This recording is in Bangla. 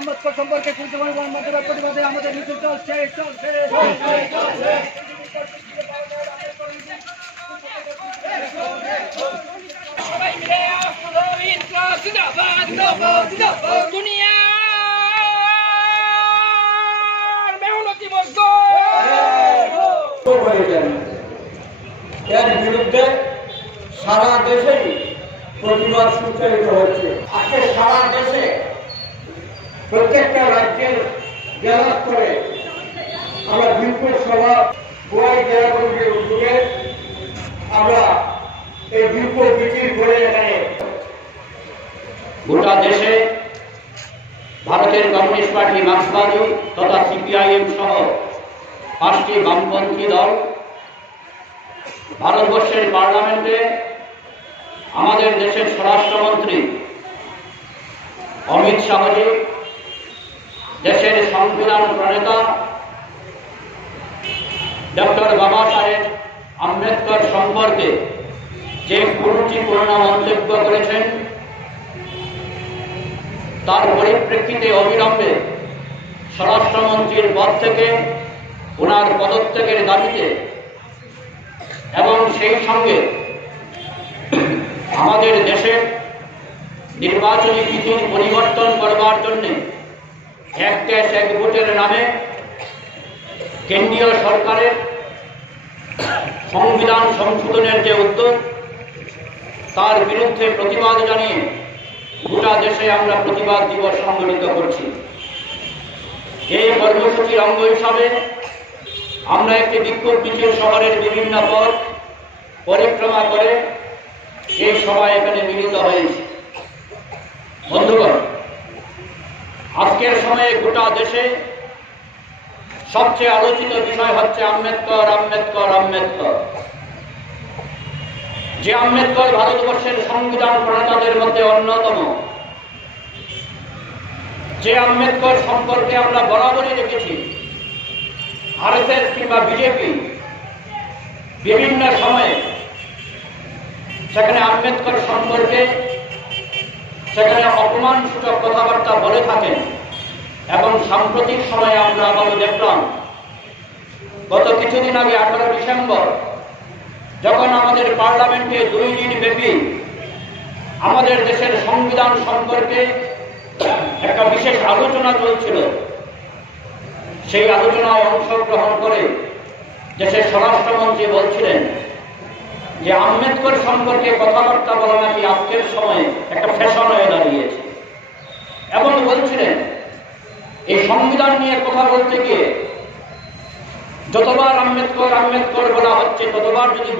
আম্বেদকর সম্পর্কে কুচমারি গণমাধ্যমের প্রতিবাদে আমাদের মিছিল চলছে চলছে। সবাই মিলে ইনকলাব জিন্দাবাদ জিন্দাবাদ দুনিয়ার মেহনতি মজদুর এর বিরুদ্ধে সারা দেশেই প্রতিবাদ সূচায়িত হচ্ছে। আজকে সারা দেশে প্রত্যেকটা রাজ্যের জেলা স্তরে আমরা বিক্ষোভ সভা গোয়াই জেলা কমিটির উদ্যোগে আমরা এই বিক্ষোভ মিছিল করে এখানে গোটা দেশে ভারতের কমিউনিস্ট পার্টি, মার্ক্সবাদী তথা সিপিআইএম সহ 5টি বামপন্থী দল ভারতবর্ষের পার্লামেন্টে আমাদের দেশের স্বরাষ্ট্রমন্ত্রী অমিত শাহজি, দেশের সংবিধান প্রণেতা ডক্টর বাবা সাহেব আম্বেদকর সম্পর্কে যে কুরুচিপূর্ণ মন্তব্য করেছেন, তার পরিপ্রেক্ষিতে অবিলম্বে স্বরাষ্ট্রমন্ত্রীর পদ থেকে ওনার পদত্যাগের দাবিতে এবং সেই সঙ্গে আমাদের দেশের নির্বাচনী বিধির পরিবর্তন করবার জন্য এক দেশ এক ভোটের নামে কেন্দ্রীয় সরকারের সংবিধান সংশোধনের যে উদ্যোগ, তার বিরুদ্ধে প্রতিবাদ জানিয়ে গোটা দেশে আমরা প্রতিবাদ দিবস সংগঠিত করছি। এই কর্মসূচির অঙ্গ হিসাবে আমরা একটি বিক্ষোভ মিছিল শহরের বিভিন্ন পথ পরিক্রমা করে এই সভায় এখানে মিলিত হয়েছি। বন্ধুগণ, আজকের সময়ে গোটা দেশে সবচেয়ে আলোচিত বিষয় হচ্ছে আম্বেদকর আম্বেদকর আম্বেদকর। যে আম্বেদকর ভারতবর্ষের সংবিধান প্রণেতাদের মধ্যে অন্যতম, যে আম্বেদকর সম্পর্কে আমরা বরাবরই দেখেছি আরএসএস কিংবা বিজেপি বিভিন্ন সময়ে সেখানে আম্বেদকর সম্পর্কে সেখানে অপমানসূচক কথাবার্তা বলে থাকেন। এবং সাম্প্রতিক সময়ে আমরা আবারও দেখলাম গত কিছুদিন আগে 18 ডিসেম্বর যখন আমাদের পার্লামেন্টে 2 দিন ব্যাপী আমাদের দেশের সংবিধান সম্পর্কে একটা বিশেষ আলোচনা চলছিল, সেই আলোচনায় অংশগ্রহণ করে দেশের স্বরাষ্ট্রমন্ত্রী বলছিলেন যে আম্বেদকর সম্পর্কে কথাবার্তা বলা নাকি আজকের সময়ে একটা ফ্যাশন হয়ে দাঁড়িয়েছে, এবং বলছিলেন এই সংবিধান নিয়ে কথা বলতে গিয়ে যতবার আম্বেদকর আম্বেদকর বলা হচ্ছে ততবার যদি